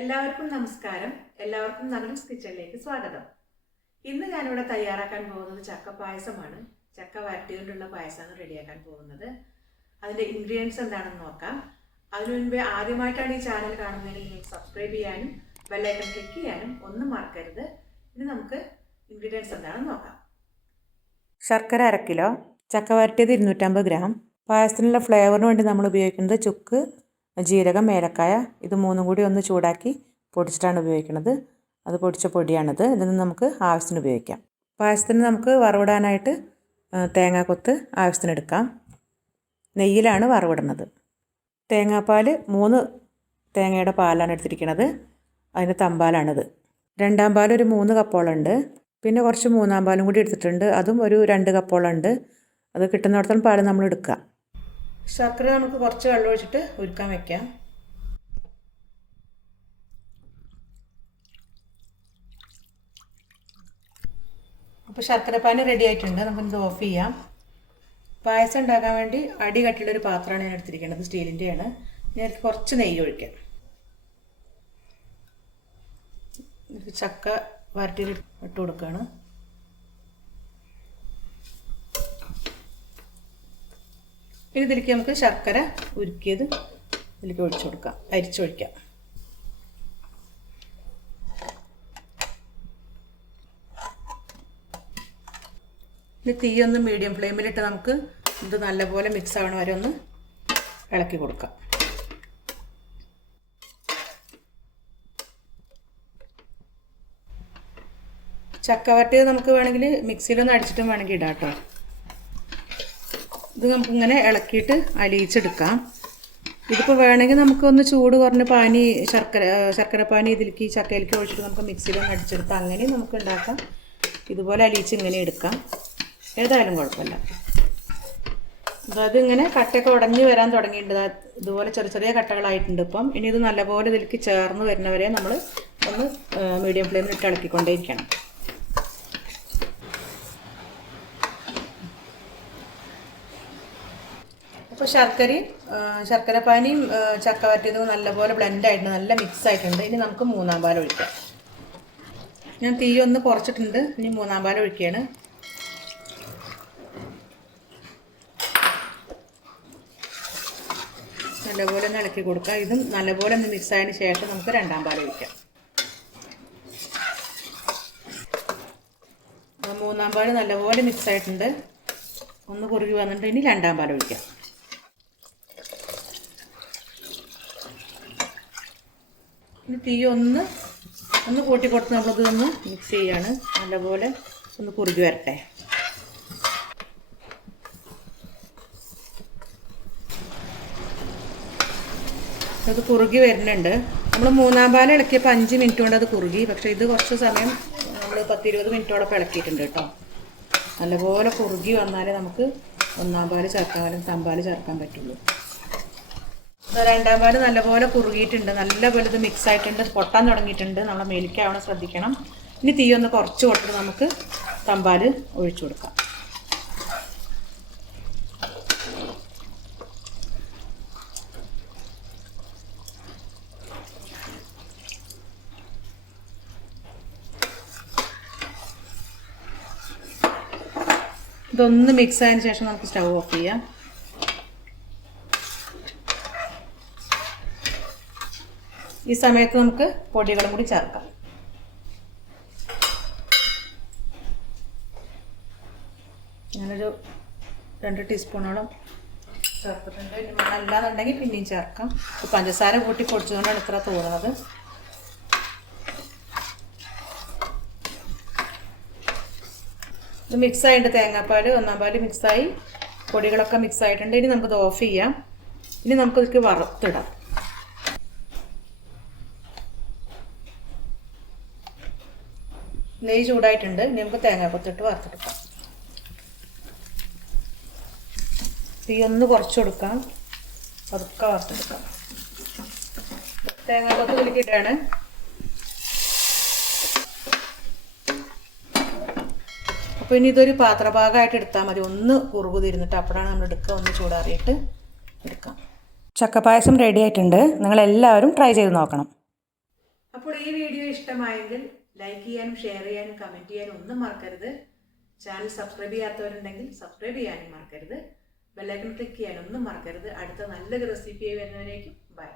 എല്ലാവർക്കും നമസ്കാരം. എല്ലാവർക്കും നകുലൻസ് കിച്ചണിലേക്ക് സ്വാഗതം. ഇന്ന് ഞാനിവിടെ തയ്യാറാക്കാൻ പോകുന്നത് ചക്ക പായസമാണ്. ചക്ക വരട്ടികൊണ്ടുള്ള പായസമാണ് റെഡിയാക്കാൻ പോകുന്നത്. അതിൻ്റെ ഇൻഗ്രീഡിയൻസ് എന്താണെന്ന് നോക്കാം. അതിനു മുൻപേ ആദ്യമായിട്ടാണ് ഈ ചാനൽ കാണുന്നതെങ്കിൽ നിങ്ങൾക്ക് സബ്സ്ക്രൈബ് ചെയ്യാനും ബെല്ലൈക്കൺ ക്ലിക്ക് ചെയ്യാനും ഒന്നും മറക്കരുത്. ഇനി നമുക്ക് ഇൻഗ്രീഡിയൻസ് എന്താണെന്ന് നോക്കാം. ശർക്കര 1 കിലോ, ചക്ക വരട്ടിയത് 250 ഗ്രാം. പായസത്തിനുള്ള ഫ്ലേവറിന് വേണ്ടി നമ്മൾ ഉപയോഗിക്കുന്നത് ചുക്ക്, ജീരകം, ഏലക്കായ, ഇത് മൂന്നും കൂടി ഒന്ന് ചൂടാക്കി പൊടിച്ചിട്ടാണ് ഉപയോഗിക്കുന്നത്. അത് പൊടിച്ച പൊടിയാണിത്. ഇതൊന്ന് നമുക്ക് ആവശ്യത്തിന് ഉപയോഗിക്കാം. പായസത്തിന് നമുക്ക് വറവിടാനായിട്ട് തേങ്ങാക്കൊത്ത് ആവശ്യത്തിന് എടുക്കാം. നെയ്യിലാണ് വറവിടുന്നത്. തേങ്ങാപ്പാൽ 3 തേങ്ങയുടെ പാലാണ് എടുത്തിരിക്കുന്നത്. അതിന് തമ്പാലാണിത്. 2ാം പാൽ ഒരു 3 കപ്പോളം ഉണ്ട്. പിന്നെ കുറച്ച് 3ാം പാലും കൂടി എടുത്തിട്ടുണ്ട്. അതും ഒരു 2 കപ്പോളം ഉണ്ട്. അത് കിട്ടുന്നിടത്തോളം പാൽ നമ്മൾ എടുക്കുക. ശർക്കര നമുക്ക് കുറച്ച് വെള്ളം ഒഴിച്ചിട്ട് ഉരുക്കാൻ വയ്ക്കാം. അപ്പോൾ ശർക്കരപ്പാനി റെഡി ആയിട്ടുണ്ട്. നമുക്കിത് ഓഫ് ചെയ്യാം. പായസം ഉണ്ടാക്കാൻ വേണ്ടി അടി കട്ടിയുള്ളൊരു പാത്രമാണ് ഞാൻ എടുത്തിരിക്കുന്നത്. സ്റ്റീലിൻ്റെയാണ്. ഞാൻ കുറച്ച് നെയ്യ് ഒഴിക്കാം. ചക്ക വരട്ടി ഇട്ട് കൊടുക്കുകയാണ്. ഇനി ഇതിലേക്ക് നമുക്ക് ശർക്കര ഉരുക്കിയത് ഇതിലേക്ക് ഒഴിച്ചു കൊടുക്കാം. അരിച്ചൊഴിക്കാം. ഇനി തീയൊന്ന് മീഡിയം ഫ്ലെയിമിലിട്ട് നമുക്ക് ഇത് നല്ലപോലെ മിക്സ് ആവണ വരെ ഒന്ന് ഇളക്കി കൊടുക്കാം. ചക്ക വരട്ടിയത് നമുക്ക് വേണമെങ്കിൽ മിക്സിയിലൊന്ന് അടിച്ചിട്ടും വേണമെങ്കിൽ ഇടാം കേട്ടോ. ഇത് നമുക്കിങ്ങനെ ഇളക്കിയിട്ട് അലിയിച്ചെടുക്കാം. ഇതിപ്പോൾ വേണമെങ്കിൽ നമുക്കൊന്ന് ചൂട് കുറഞ്ഞ പാനി ശർക്കര പാനി ഇതിലേക്ക് ചക്കയിലേക്ക് ഒഴിച്ചിട്ട് നമുക്ക് മിക്സിയിലൊന്ന് അടിച്ചെടുക്കാം. അങ്ങനെ നമുക്ക് ഉണ്ടാക്കാം. ഇതുപോലെ അലിയിച്ച് ഇങ്ങനെ എടുക്കാം. ഏതായാലും കുഴപ്പമില്ല. അതായത് ഇങ്ങനെ കട്ടയൊക്കെ ഉടഞ്ഞ് വരാൻ തുടങ്ങിയിട്ടുണ്ട്. ഇതുപോലെ ചെറിയ ചെറിയ കട്ടകളായിട്ടുണ്ട് ഇപ്പം. ഇനി ഇത് നല്ലപോലെ ഇതിലേക്ക് ചേർന്ന് വരുന്നവരെ നമ്മൾ ഒന്ന് മീഡിയം ഫ്ലെയിമിലിട്ട് ഇളക്കിക്കൊണ്ടേയിരിക്കണം. അപ്പോൾ ശർക്കരപ്പാനിയും ചക്ക വരട്ടിയതും നല്ലപോലെ ബ്ലെൻഡായിട്ടുണ്ട്. നല്ല മിക്സ് ആയിട്ടുണ്ട്. ഇനി നമുക്ക് 3ാം പാൽ ഒഴിക്കാം. ഞാൻ തീ ഒന്ന് കുറച്ചിട്ടുണ്ട്. ഇനി 3ാം പാൽ ഒഴിക്കുകയാണ്. നല്ലപോലെ ഒന്ന് ഇളക്കി കൊടുക്കാം. ഇതും നല്ലപോലെ ഒന്ന് മിക്സ് ആയതിന് ശേഷം നമുക്ക് 2ാം പാൽ ഒഴിക്കാം. 3ാം പാൽ നല്ലപോലെ മിക്സ് ആയിട്ടുണ്ട്. ഒന്ന് കുറുകി വന്നിട്ട് ഇനി 2ാം പാൽ ഒഴിക്കാം. ഇനി തീ ഒന്ന് കൂട്ടി കൊടുത്ത് നമ്മളിത് ഒന്ന് മിക്സ് ചെയ്യാണ്. നല്ലപോലെ ഒന്ന് കുറുകി വരട്ടെ. അത് കുറുകി വരുന്നുണ്ട്. നമ്മൾ 3ാം പാൽ ഇളക്കിയപ്പോൾ 5 മിനിറ്റ് കൊണ്ട് അത് കുറുകി. പക്ഷേ ഇത് കുറച്ച് സമയം നമ്മൾ 10-20 മിനിറ്റോടൊപ്പം ഇളക്കിയിട്ടുണ്ട് കേട്ടോ. നല്ലപോലെ കുറുകി വന്നാലേ നമുക്ക് 1ാം പാൽ ചേർക്കാൻ തമ്പാൽ ചേർക്കാൻ പറ്റുള്ളൂ. 2ാം പാൽ നല്ലപോലെ കുറുകിയിട്ടുണ്ട്. നല്ലപോലെ ഇത് മിക്സ് ആയിട്ടുണ്ട്. പൊട്ടാൻ തുടങ്ങിയിട്ടുണ്ട്. നമ്മളെ മേലിക്കാവണം ശ്രദ്ധിക്കണം. ഇനി തീ ഒന്ന് കുറച്ച് കൊടുത്തിട്ട് നമുക്ക് തമ്പാൽ ഒഴിച്ചു കൊടുക്കാം. ഇതൊന്ന് മിക്സ് ആയതിനു ശേഷം നമുക്ക് സ്റ്റൗ ഓഫ് ചെയ്യാം. ഈ സമയത്ത് നമുക്ക് പൊടികളും കൂടി ചേർക്കാം. ഞാനൊരു 2 ടീസ്പൂണോളം ചേർത്തിട്ടുണ്ട്. ഇനി മണമില്ലാന്നുണ്ടെങ്കിൽ പിന്നെയും ചേർക്കാം. പഞ്ചസാര കൂട്ടി പൊടിച്ചുകൊണ്ടാണ് ഇത്ര തോന്നുന്നത്. ഇത് മിക്സ് ആയിട്ട് തേങ്ങാപ്പാൽ 1ാം പാൽ മിക്സായി, പൊടികളൊക്കെ മിക്സ് ആയിട്ടുണ്ട്. ഇനി നമുക്കിത് ഓഫ് ചെയ്യാം. ഇനി നമുക്കിതൊക്കെ വറുത്തിടാം. നെയ്യ് ചൂടായിട്ടുണ്ട്. ഇനി നമുക്ക് തേങ്ങാക്കൊത്തിട്ട് വറുത്തെടുക്കാം. തീ ഒന്ന് കുറച്ച് കൊടുക്കാം. അതൊക്കെ വറുത്തെടുക്കാം. തേങ്ങാക്കൊത്ത് ഇതിലേക്ക് ഇട്ടാണ്. അപ്പോൾ ഇനി ഇതൊരു പാത്രഭാഗമായിട്ട് എടുത്താൽ മതി. ഒന്ന് കുറുകു തിരുന്നിട്ട് അപ്പോഴാണ് നമ്മൾ എടുക്കുക. ഒന്ന് ചൂടാറിയിട്ട് എടുക്കാം. ചക്കപ്പായസം റെഡി ആയിട്ടുണ്ട്. നിങ്ങളെല്ലാവരും ട്രൈ ചെയ്ത് നോക്കണം. അപ്പോൾ ഈ വീഡിയോ ഇഷ്ടമായെങ്കിൽ ലൈക്ക് ചെയ്യാനും ഷെയർ ചെയ്യാനും കമൻറ്റ് ചെയ്യാനും ഒന്നും മറക്കരുത്. ചാനൽ സബ്സ്ക്രൈബ് ചെയ്യാത്തവരുണ്ടെങ്കിൽ സബ്സ്ക്രൈബ് ചെയ്യാനും മറക്കരുത്. ബെല്ലൈക്കൺ ക്ലിക്ക് ചെയ്യാനൊന്നും മറക്കരുത്. അടുത്ത നല്ലൊരു റെസിപ്പിയായി വരുന്നവരേക്കും ബൈ.